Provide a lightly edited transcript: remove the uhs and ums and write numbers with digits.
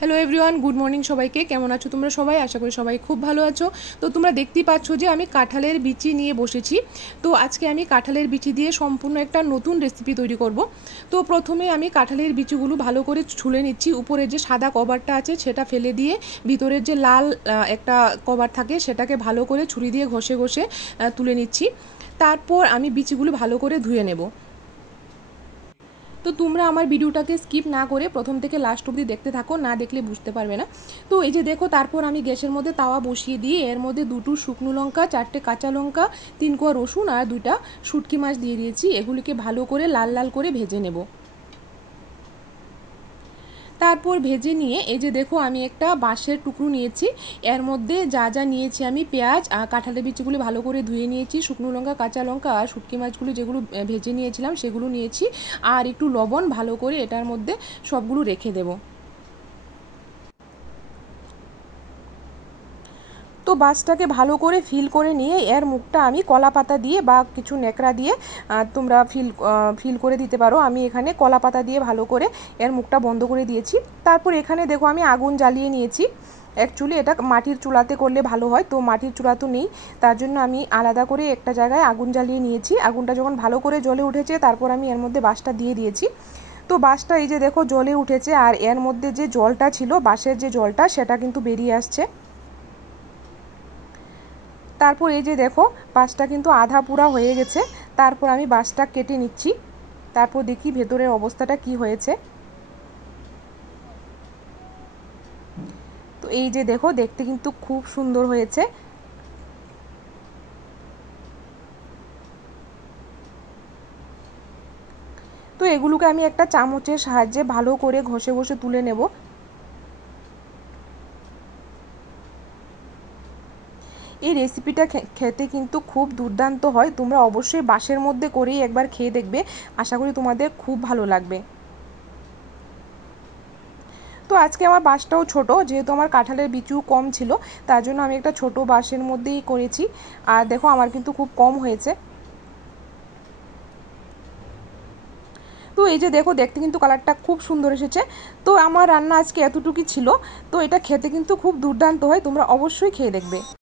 Hello everyone, good morning সবাইকে। কেমন আছো তোমরা সবাই? আশা করি সবাই খুব ভালো আছো। তো তোমরা দেখতেই পাচ্ছ যে আমি কাঁঠালের বিচি নিয়ে বসেছি। তো আজকে আমি কাঁঠালের বিচি দিয়ে সম্পূর্ণ একটা নতুন রেসিপি তৈরি করব। তো প্রথমে আমি কাঁঠালের বিচিগুলো ভালো করে ছুলে নিচ্ছি। উপরে যে সাদা কভারটা আছে সেটা ফেলে দিয়ে ভিতরের যে লাল একটা কভার থাকে সেটাকে ভালো করে ছুরি দিয়ে ঘষে ঘষে তুলে নিচ্ছি। তারপর আমি বিচিগুলো ভালো করে ধুয়ে নেব। তো তোমরা আমার ভিডিওটাকে স্কিপ না করে প্রথম থেকে লাস্ট অবধি দেখতে থাকো, না দেখলে বুঝতে পারবে না। তো এই যে দেখো, তারপর আমি গ্যাসের মধ্যে তাওয়া বসিয়ে দিয়ে এর মধ্যে 2টো শুকনো লঙ্কা, 4টে কাঁচা লঙ্কা, 3 কোয়া রসুন আর 2টা শুটকি মাছ দিয়ে দিয়েছি। এগুলিকে ভালো করে লাল লাল করে ভেজে নেব। তারপর ভেজে নিয়ে এই যে দেখো, আমি একটা বাঁশের টুকরো নিয়েছি। এর মধ্যে যা যা নিয়েছি আমি পেঁয়াজ আর কাঁঠালের বিচিগুলি ভালো করে ধুয়ে নিয়েছি, শুকনো লঙ্কা, কাঁচা লঙ্কা আর শুটকি মাছগুলো যেগুলো ভেজে নিয়েছিলাম সেগুলো নিয়েছি, আর একটু লবণ ভালো করে এটার মধ্যে সবগুলো রেখে দেবো। তো বাসটাকে ভালো করে ফিল করে নিয়ে এর মুখটা আমি কলা পাতা দিয়ে বা কিছু ন্যাকড়া দিয়ে তোমরা ফিল করে দিতে পারো। আমি এখানে কলা পাতা দিয়ে ভালো করে এর মুখটা বন্ধ করে দিয়েছি। তারপর এখানে দেখো আমি আগুন জ্বালিয়ে নিয়েছি। অ্যাকচুয়ালি এটা মাটির চুলাতে করলে ভালো হয়, তো মাটির চুলা তো নেই, তার জন্য আমি আলাদা করে একটা জায়গায় আগুন জ্বালিয়ে নিয়েছি। আগুনটা যখন ভালো করে জ্বলে উঠেছে তারপর আমি এর মধ্যে বাঁশটা দিয়ে দিয়েছি। তো বাঁশটা এই যে দেখো জ্বলে উঠেছে, আর এর মধ্যে যে জলটা ছিল, বাঁশের যে জলটা, সেটা কিন্তু বেরিয়ে আসছে। তারপর এই যে দেখো, বাঁশটা কিন্তু আধা পুরা হয়ে গেছে। তারপর আমি বাঁশটা কেটে নিচ্ছি। তারপর দেখি ভেতরের অবস্থাটা কি হয়েছে। তো এই যে দেখো, দেখতে কিন্তু খুব সুন্দর হয়েছে। তো এগুলোকে আমি একটা চামচের সাহায্যে ভালো করে ঘষে ঘষে তুলে নেব। এই রেসিপিটা খেতে কিন্তু খুব দুর্দান্ত হয়। তোমরা অবশ্যই বাঁশের মধ্যে করেই একবার খেয়ে দেখবে, আশা করি তোমাদের খুব ভালো লাগবে। তো আজকে আমার বাঁশটাও ছোট, যেহেতু আমার কাঁঠালের বিচু কম ছিল, তার জন্য আমি একটা ছোট বাঁশের মধ্যেই করেছি। আর দেখো, আমার কিন্তু খুব কম হয়েছে। তো এই যে দেখো, দেখতে কিন্তু কালারটা খুব সুন্দর এসেছে। তো আমার রান্না আজকে এতটুকুই ছিল। তো এটা খেতে কিন্তু খুব দুর্দান্ত হয়, তোমরা অবশ্যই খেয়ে দেখবে।